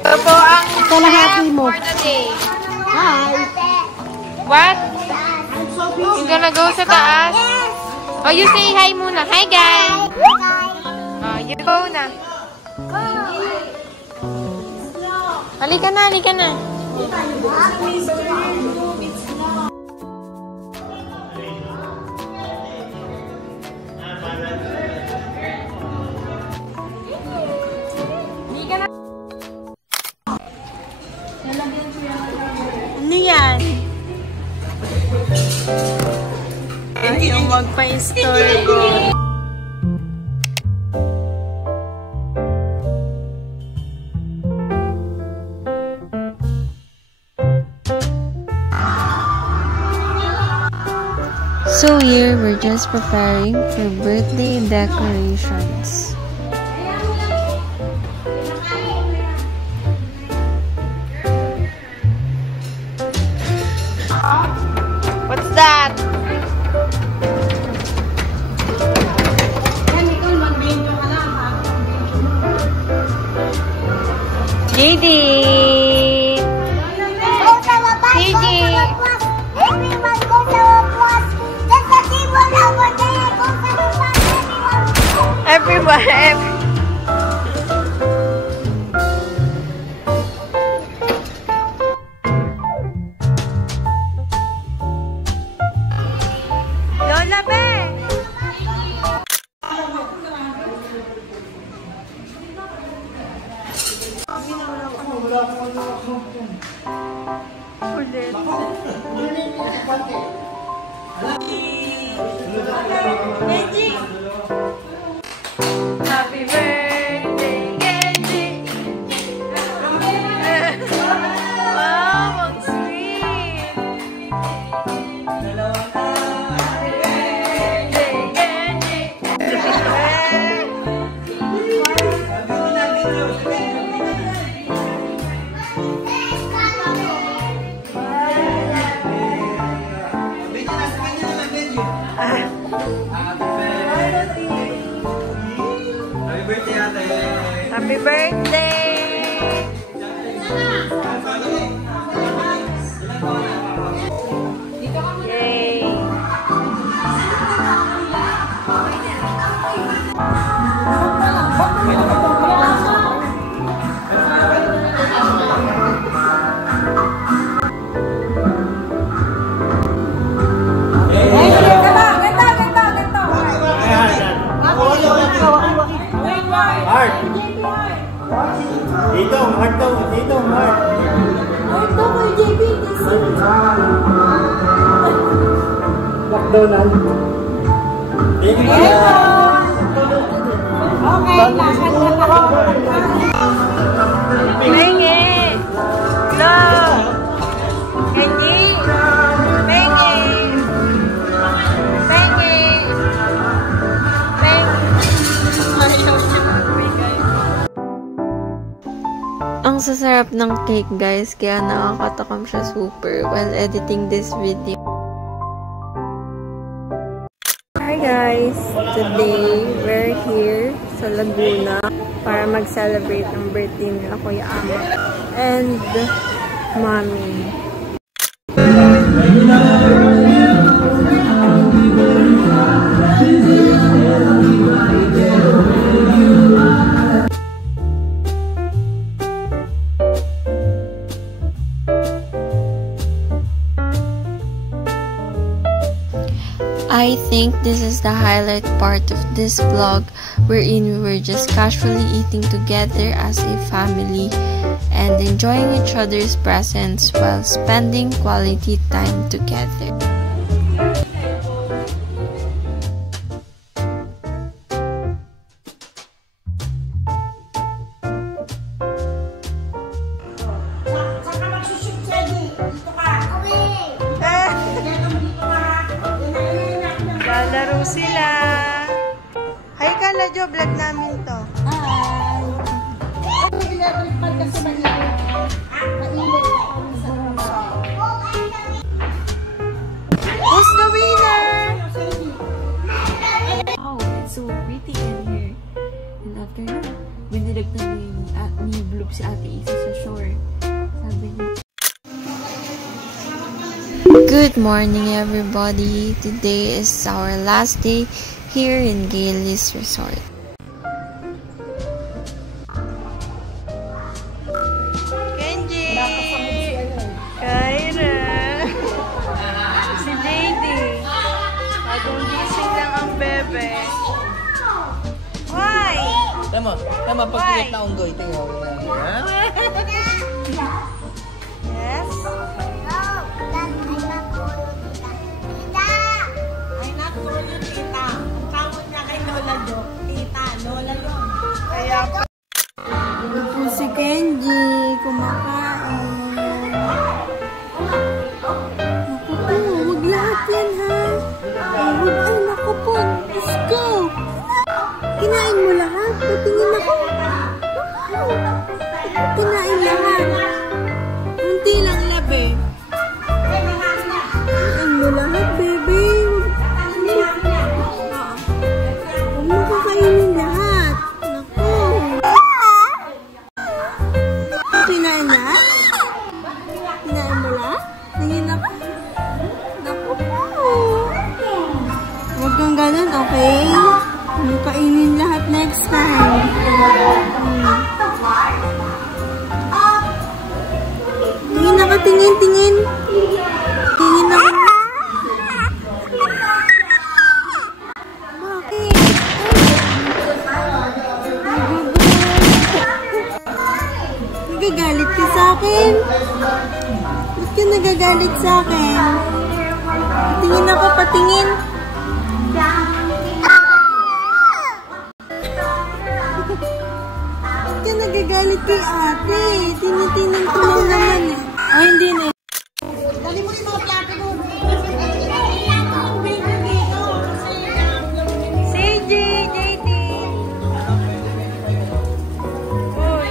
Ito po ang kalahati mo. for the day. Hi! What? You gonna go sa taas? Oh, you say hi muna. Hi, guys! Oh, you go na. Halika na, halika na. Ano yan? Ayaw magpa-store ko. So here, we're just preparing for birthday decorations. What's that? JD! JD! Everyone! Lola Be! Ulit. Genji! Happy birthday, Genji! Wow, ang sweet! Happy birthday, Genji! Happy birthday! Yay! Heart. Dito, heart daw. Dito, heart. Heart daw kay JB. McDonald. Thank you. Okay, lakad na ako. Bengi! Love! Genji! Bengi! Bengi! Ang sasarap ng cake, guys, kaya nakakatakam siya super while editing this video. Hi guys! Today, we're here sa Laguna para mag-celebrate ang birthday nila Kuya Ama and Mommy. I think this is the highlight part of this vlog wherein we were just casually eating together as a family and enjoying each other's presence while spending quality time together. Laro sila. Hi ka na, Jo. Vlog namin to. Hi! Electric pan kasi mainit. Mainit ako sa Who's the winner? Wow, it's so pretty in here. And after that, binilagtan mo yung ni Bloop si Ate Isa sa shore. Sabi niya. Good morning everybody. Today is our last day here in Gailey's Resort. Kenji! Kyra! Si JD. Bagong gising lang ang bebe. Why? Tama, pag-create na unggoy. Tingnan mo na. Yes? Ay, naku yung tita. Ang tawag niya kay Lola Jo. Tita, Lola yun. Kaya pa. Ito po si Kenji. Kumakain. Naku po, huwag lahat yan ha. Ay, huwag. Ay, naku po. Let's go. Kinain mo lahat? Patingin ako. Kinain lahat. Kunti lang labi. Kinain mo lahat, baby. Huwag mo kakainin lahat. Naku. Kinain lahat? Kinain mo lahat? Tingin ako. Naku po. Huwag kang ganun, okay? Kainin lahat next time. Tingin ako, tingin. Tingin ako. Bakit? Nagagalit ka sa akin? Ba't ka nagagalit sa akin? Tingin ako, patingin. Ka nagagalit kay ate. Tinitinan ko lang naman eh. Ay, hindi na. Dali mo yung mga plato mo. CJ, JD. Uy.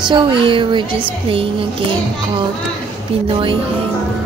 So here we're just playing a game called Pinoy Henyo.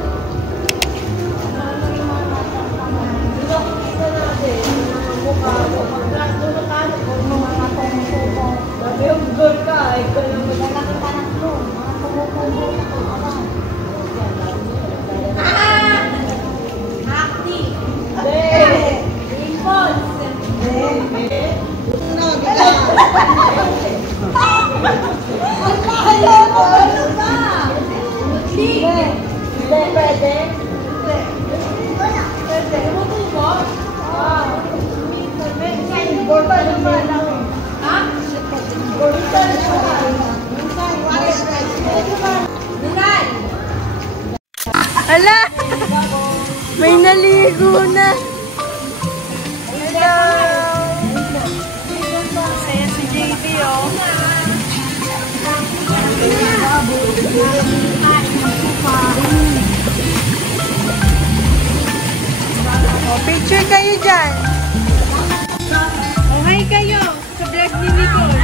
Ala! May naligo na! Hello! Masaya si JD, oh. Oh, picture kayo dyan. Oh, hi kayo sa vlog ni Nicole.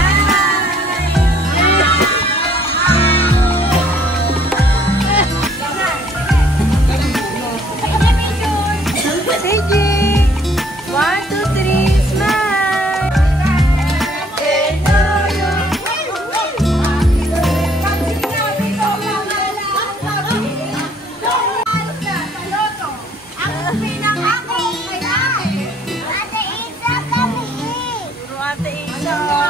Hello!